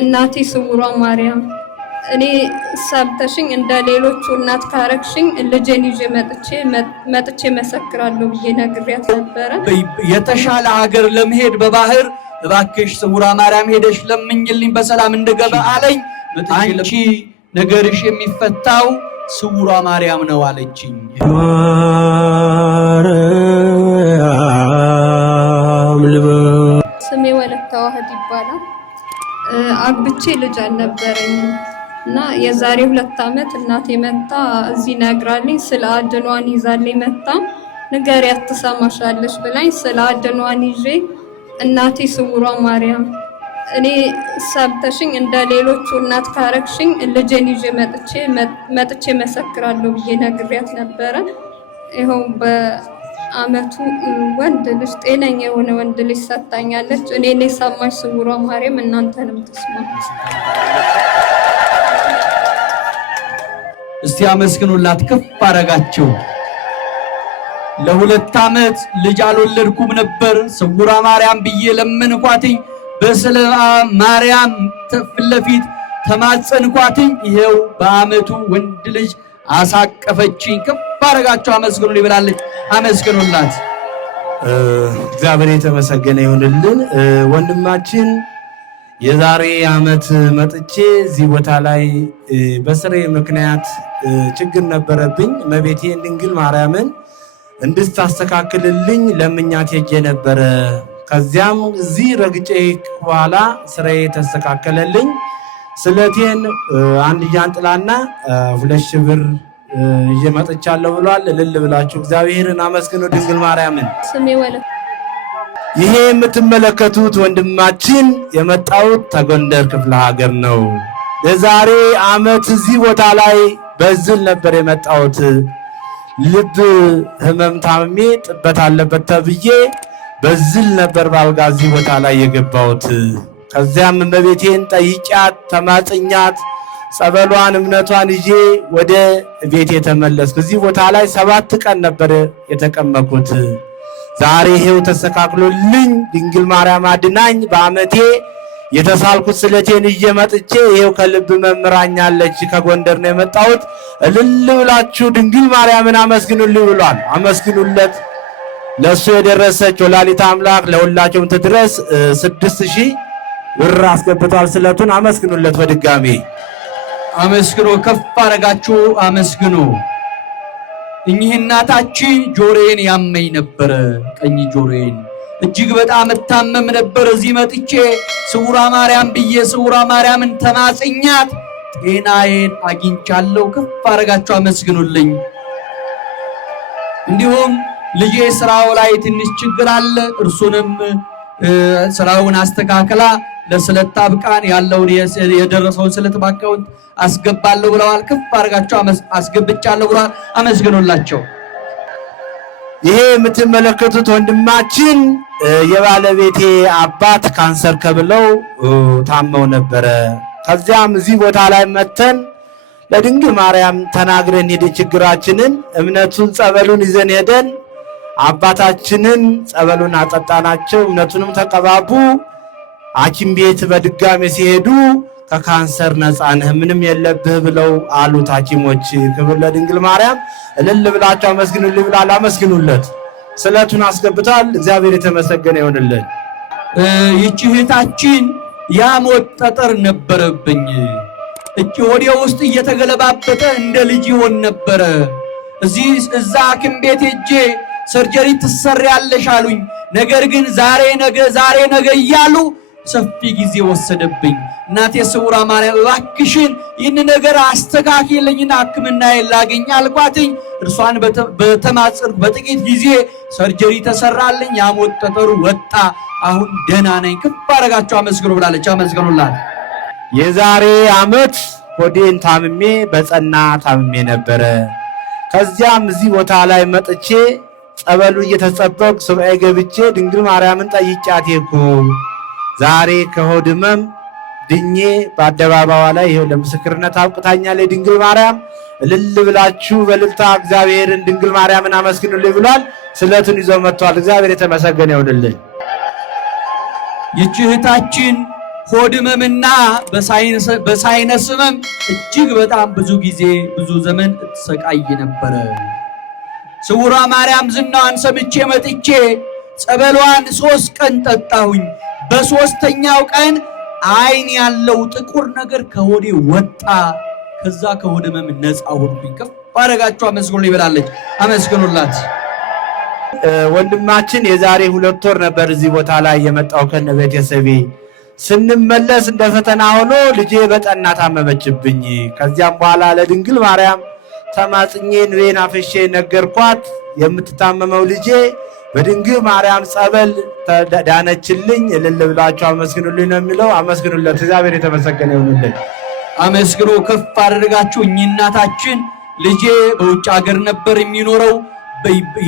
እናቴ ስውሯ ማርያም እኔ ሰብተሽኝ እንደ ሌሎቹ እናት ካረክሽኝ ልጄን ይዤ መጥቼ መሰክራለሁ ብዬ ነግሬያት ነበረ። የተሻለ ሀገር ለመሄድ በባህር እባክሽ ስውሯ ማርያም ሄደሽ ለምኝልኝ በሰላም እንድገባ አለኝ። አንቺ ነገርሽ የሚፈታው ስውሯ ማርያም ነው አለችኝ። ስሜ ወለተ ዋህድ ይባላል። አግብቼ ልጅ አልነበረኝም እና የዛሬ 2 ዓመት እናቴ መጣ እዚህ ነግራልኝ ስለ አድኗን ይዛልኝ መጣ። ንገሪያት ትሰማሻለሽ ብላኝ ስለ አድኗን ይዤ እናቴ ስውሯ ማርያም እኔ ሰብተሽኝ እንደ ሌሎቹ እናት ካረክሽኝ ልጄን ይዤ መጥቼ መሰክራለሁ ብዬ ነግሬያት ነበረ። ይኸው በአመቱ ወንድ ልጅ ጤነኛ የሆነ ወንድ ልጅ ሰጣኛለች። እኔ ሰማሽ ስውሯ ማርያም እናንተንም ትስማ። እስቲ አመስግኑላት፣ ከፍ አረጋቸው። ለ2 ዓመት ልጅ አልወለድኩም ነበር። ስውሯ ማርያም ብዬ ለምንኳትኝ፣ በስለ ማርያም ፊት ለፊት ተማጸንኳትኝ። ይሄው በአመቱ ወንድ ልጅ አሳቀፈችኝ። ከፍ አረጋቸው፣ አመስግኑልኝ ብላለች። አመስግኑላት። እግዚአብሔር የተመሰገነ ይሁንልን። ወንድማችን የዛሬ ዓመት መጥቼ እዚህ ቦታ ላይ በስሬ ምክንያት ችግር ነበረብኝ። እመቤቴን ድንግል ማርያምን እንድታስተካክልልኝ ለምኛት ሄጄ ነበረ። ከዚያም እዚህ ረግጬ በኋላ ስራዬ ተስተካከለልኝ። ስለቴን 1 ጃንጥላና 2,000 ብር ይዤ መጥቻለሁ ብሏል። እልል ብላችሁ እግዚአብሔርን አመስግኑ ድንግል ማርያምን። ስሜ ወለ ይሄ የምትመለከቱት ወንድማችን የመጣውት ተጎንደር ክፍለ ሀገር ነው። የዛሬ ዓመት እዚህ ቦታ ላይ በዝል ነበር የመጣውት። ልብ ህመም ታምሜ ጥበት አለበት ተብዬ በዝል ነበር ባልጋ እዚህ ቦታ ላይ የገባውት። ከዚያም እመቤቴን ጠይቂያት ተማጽኛት ጸበሏን እምነቷን ይዤ ወደ ቤቴ ተመለስኩ። እዚህ ቦታ ላይ 7 ቀን ነበር የተቀመጥኩት። ዛሬ ይሄው ተስተካክሎልኝ ድንግል ማርያም አድናኝ በአመቴ የተሳልኩት ስለቴን ይዤ መጥቼ ይሄው ከልብ መምራኛለች። ከጎንደር ነው የመጣሁት። እልል ብላችሁ ድንግል ማርያምን አመስግኑልኝ ብሏል። አመስግኑለት። ለሱ የደረሰች ወላዲተ አምላክ ለሁላችሁም ትድረስ። 6,000 ብር አስገብቷል ስለቱን። አመስግኑለት በድጋሚ አመስግኑ። ከፍ አረጋችሁ አመስግኑ። እኚህ እናታችን ጆሮዬን ያመኝ ነበረ፣ ቀኝ ጆሮዬን እጅግ በጣም እታመም ነበር። እዚህ መጥቼ ስውሯ ማርያም ብዬ ስውሯ ማርያምን ተማጽኛት ጤናዬን አግኝቻለሁ። ከፍ አረጋችሁ አመስግኑልኝ። እንዲሁም ልጄ ስራው ላይ ትንሽ ችግር አለ፣ እርሱንም ስራውን አስተካክላ ለስለት ታብቃን፣ ያለውን የደረሰውን ስለት ባካውንት አስገባለሁ ብለዋል። ከፍ አረጋችሁ አስገብቻለሁ ብለዋል። አመስግኑላቸው። ይሄ የምትመለከቱት ወንድማችን የባለቤቴ አባት ካንሰር ከብለው ታመው ነበረ። ከዚያም እዚህ ቦታ ላይ መተን ለድንግል ማርያም ተናግረን ሄደ ችግራችንን፣ እምነቱን ጸበሉን ይዘን ሄደን አባታችንን ጸበሉን አጠጣናቸው። እምነቱንም ተቀባቡ። ሐኪም ቤት በድጋሚ ሲሄዱ ከካንሰር ነፃ ነህ ምንም የለብህ ብለው አሉት ሐኪሞች። ክብር ለድንግል ማርያም። እልል ብላችሁ አመስግኑልኝ ብላል። አመስግኑለት። ስለቱን አስገብቷል። እግዚአብሔር የተመሰገነ ይሁንልን። ይህች እህታችን ያሞት ጠጠር ነበረብኝ። እጅ ወዲያ ውስጥ እየተገለባበጠ እንደ ልጅ ይሆን ነበረ። እዛ ሐኪም ቤት ሄጄ ሰርጀሪ ትሰሪያለሽ አሉኝ። ነገር ግን ዛሬ ነገ እያሉ ሰፊ ጊዜ ወሰደብኝ። እናቴ ስውሯ ማርያም እባክሽን ይህን ነገር አስተካክልኝና ሕክምናዬን ላገኝ አልኳትኝ። እርሷን በተማጸንኩ በጥቂት ጊዜ ሰርጀሪ ተሰራልኝ። ያሞት ጠጠሩ ወጣ። አሁን ደህና ነኝ። ከፍ አረጋችሁ አመስግኑ ብላለች። አመስግኑላት። የዛሬ ዓመት ሆዴን ታምሜ በጸና ታምሜ ነበረ። ከዚያም እዚህ ቦታ ላይ መጥቼ ጸበሉ እየተጸበቅ ሱባኤ ገብቼ ድንግል ማርያምን ጠይቂያት ሄድኩ። ዛሬ ከሆድ ህመም ድኜ በአደባባዋ ላይ ይሄው ለምስክርነት አብቅታኛለች ድንግል ማርያም። እልል ብላችሁ በልልታ እግዚአብሔርን ድንግል ማርያምን አመስግኑልኝ ብሏል። ስለቱን ይዞ መጥቷል። እግዚአብሔር የተመሰገነ ይሁንልኝ። ይህች እህታችን ሆድ ህመምና በሳይነስ ህመም እጅግ በጣም ብዙ ጊዜ ብዙ ዘመን ተሰቃይ ነበር። ስውሯ ማርያም ዝናዋን ሰምቼ መጥቼ ጸበሏን 3 ቀን ጠጣሁኝ። በ3ኛው ቀን አይን ያለው ጥቁር ነገር ከሆዴ ወጣ። ከዛ ከሆድ ህመም ነፃ ሆንኩኝ። ከፍ አደረጋችሁ አመስግኑ ይበላለች። አመስግኑላት። ወንድማችን የዛሬ 2 ወር ነበር እዚህ ቦታ ላይ የመጣው ከነ ቤተሰቤ። ስንመለስ እንደ ፈተና ሆኖ ልጄ በጠና ታመመችብኝ። ከዚያም በኋላ ለድንግል ማርያም ተማጽኜ ንቤን አፍሼ ነገርኳት። የምትታመመው ልጄ በድንግል ማርያም ጸበል ዳነችልኝ። እልል ብላችሁ አመስግኑልኝ ነው የሚለው። አመስግኑለት። እግዚአብሔር የተመሰገነ ይሁንልኝ። አመስግኑ ከፍ አድርጋችሁ። እኚህ እናታችን ልጄ በውጭ ሀገር ነበር የሚኖረው።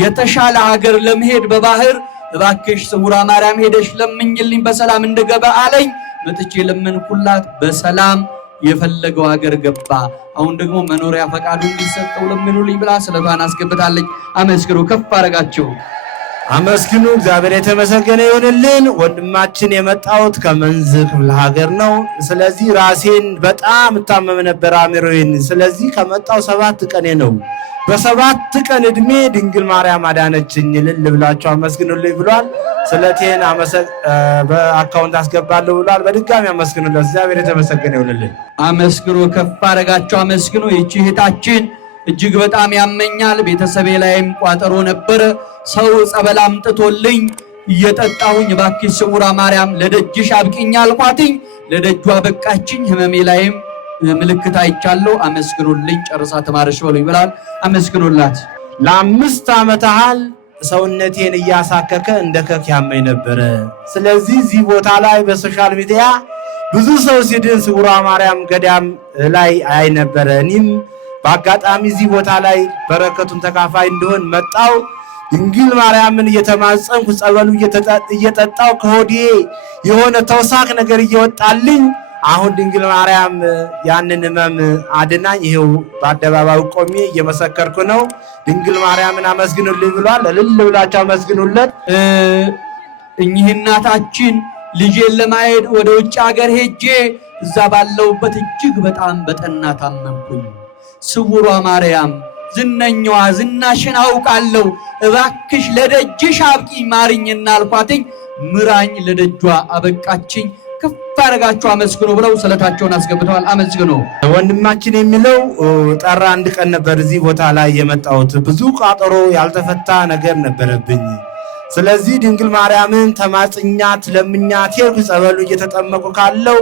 የተሻለ ሀገር ለመሄድ በባህር እባክሽ ስውሯ ማርያም ሄደሽ ለምኝልኝ በሰላም እንደገባ አለኝ። መጥቼ ለመንኩላት፣ በሰላም የፈለገው ሀገር ገባ። አሁን ደግሞ መኖሪያ ፈቃዱ እንዲሰጠው ለምኑልኝ ብላ ስለቷን አስገብታለች። አመስግኑ ከፍ አድርጋችሁ። አመስግኑ። እግዚአብሔር የተመሰገነ ይሁንልን። ወንድማችን የመጣሁት ከመንዝ ክፍለ ሀገር ነው። ስለዚህ ራሴን በጣም እታመም ነበር አሚሮዬን። ስለዚህ ከመጣው 7 ቀኔ ነው። በ7 ቀን እድሜ ድንግል ማርያም አዳነችኝ። እልል ብላችሁ አመስግኑልኝ ብሏል። ስለቴን በአካውንት አስገባለሁ ብሏል። በድጋሚ አመስግኑለት። እግዚአብሔር የተመሰገነ ይሁንልን። አመስግኑ ከፍ አድርጋችሁ አመስግኑ። ይህች እህታችን እጅግ በጣም ያመኛል። ቤተሰቤ ላይም ቋጠሮ ነበረ። ሰው ጸበል አምጥቶልኝ እየጠጣሁኝ እባክሽ ስውሯ ማርያም ለደጅሽ አብቅኝ አልኳትኝ። ለደጇ በቃችኝ። ህመሜ ላይም ምልክት አይቻለሁ። አመስግኑልኝ። ጨርሳ ተማረሽ በሉኝ ብላል። አመስግኑላት። ለ5 ዓመት ያህል ሰውነቴን እያሳከከ እንደ ከክ ያመኝ ነበረ። ስለዚህ እዚህ ቦታ ላይ በሶሻል ሚዲያ ብዙ ሰው ሲድን ስውሯ ማርያም ገዳም ላይ አይ ነበረ። እኔም በአጋጣሚ እዚህ ቦታ ላይ በረከቱን ተካፋይ እንደሆን መጣው። ድንግል ማርያምን እየተማጸንኩ ጸበሉ እየጠጣው ከሆዴ የሆነ ተውሳክ ነገር እየወጣልኝ አሁን ድንግል ማርያም ያንን ህመም አድናኝ ይሄው በአደባባይ ቆሜ እየመሰከርኩ ነው። ድንግል ማርያምን አመስግኑልኝ ብሏል። እልል ብላችሁ አመስግኑለት። እኚህ እናታችን ልጄን ለማየት ወደ ውጭ ሀገር ሄጄ እዛ ባለውበት እጅግ በጣም በጠና ታመምኩኝ። ስውሯ ማርያም ዝነኛዋ ዝናሽን አውቃለሁ፣ እባክሽ ለደጅሽ አብቂኝ ማርኝና አልኳትኝ። ምራኝ፣ ለደጇ አበቃችኝ። ከፍ አድርጋችሁ አመስግኑ ብለው ስለታቸውን አስገብተዋል። አመስግኑ። ወንድማችን የሚለው ጥር 1 ቀን ነበር እዚህ ቦታ ላይ የመጣሁት። ብዙ ቋጠሮ ያልተፈታ ነገር ነበረብኝ። ስለዚህ ድንግል ማርያምን ተማጽኛት ለምኛት ሄድኩ። ጸበሉ እየተጠመቁ ካለው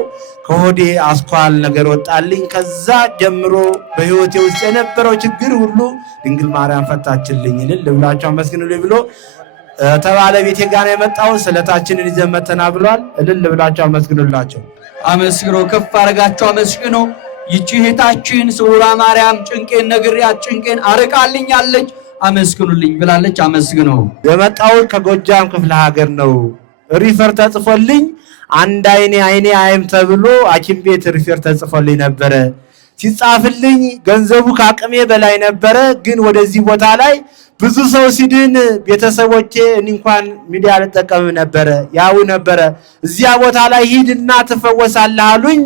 ከሆዴ አስኳል ነገር ወጣልኝ። ከዛ ጀምሮ በህይወቴ ውስጥ የነበረው ችግር ሁሉ ድንግል ማርያም ፈታችልኝ። እልል ብላችሁ አመስግኑልኝ ብሎ ተባለቤቴ ጋር የመጣው ስለታችንን ይዘን መተና ብሏል። እልል ብላችሁ አመስግኑላቸው። አመስግኑ ከፍ አድርጋችሁ አመስግኑ። ይቺ እህታችን ስውሯ ማርያም ጭንቄን ነግሬያት ጭንቄን አርቃልኛለች አመስግኑልኝ ብላለች። አመስግኑ። የመጣው ከጎጃም ክፍለ ሀገር ነው። ሪፈር ተጽፎልኝ አንድ አይኔ አይም ተብሎ ሐኪም ቤት ሪፈር ተጽፎልኝ ነበረ። ሲጻፍልኝ ገንዘቡ ከአቅሜ በላይ ነበረ። ግን ወደዚህ ቦታ ላይ ብዙ ሰው ሲድን ቤተሰቦቼ እንኳን ሚዲያ አልጠቀምም ነበረ ያው ነበረ። እዚያ ቦታ ላይ ሂድና ትፈወሳለህ አሉኝ።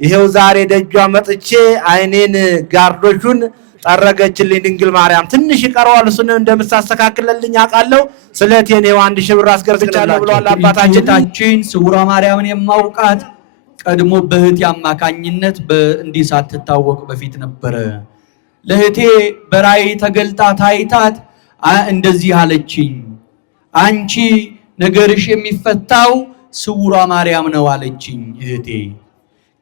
ይሄው ዛሬ ደጇ መጥቼ አይኔን ጋርዶቹን ጠረገችልኝ ድንግል ማርያም። ትንሽ ይቀረዋል፣ እሱን እንደምታስተካክልልኝ አውቃለሁ። ስለቴን ይሄው 1000 ብር አስገርቻለሁ ብሏል አባታችን። ስውሯ ማርያምን የማውቃት ቀድሞ በእህቴ አማካኝነት እንዲህ ሳትታወቅ በፊት ነበረ። ለእህቴ በራእይ ተገልጣ ታይታት እንደዚህ አለችኝ፣ አንቺ ነገርሽ የሚፈታው ስውሯ ማርያም ነው አለችኝ እህቴ።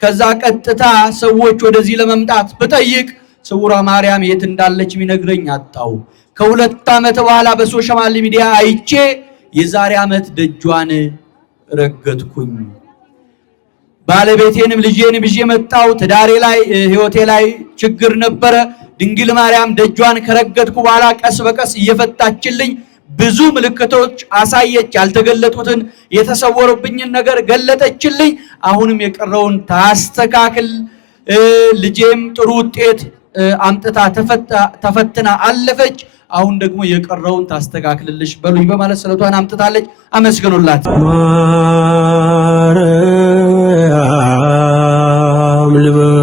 ከዛ ቀጥታ ሰዎች ወደዚህ ለመምጣት ብጠይቅ ስውሯ ማርያም የት እንዳለች ሚነግረኝ አጣው። ከ2 ዓመት በኋላ በሶሻል ሚዲያ አይቼ የዛሬ ዓመት ደጇን ረገጥኩኝ። ባለቤቴንም ልጄንም ይዤ መጣው። ትዳሬ ላይ ህይወቴ ላይ ችግር ነበረ። ድንግል ማርያም ደጇን ከረገጥኩ በኋላ ቀስ በቀስ እየፈታችልኝ ብዙ ምልክቶች አሳየች። ያልተገለጡትን የተሰወሩብኝን ነገር ገለጠችልኝ። አሁንም የቀረውን ታስተካክል። ልጄም ጥሩ ውጤት አምጥታ ተፈትና አለፈች። አሁን ደግሞ የቀረውን ታስተካክልልሽ በሉኝ በማለት ስለቷን አምጥታለች። አመስግኑላት። ለምልመው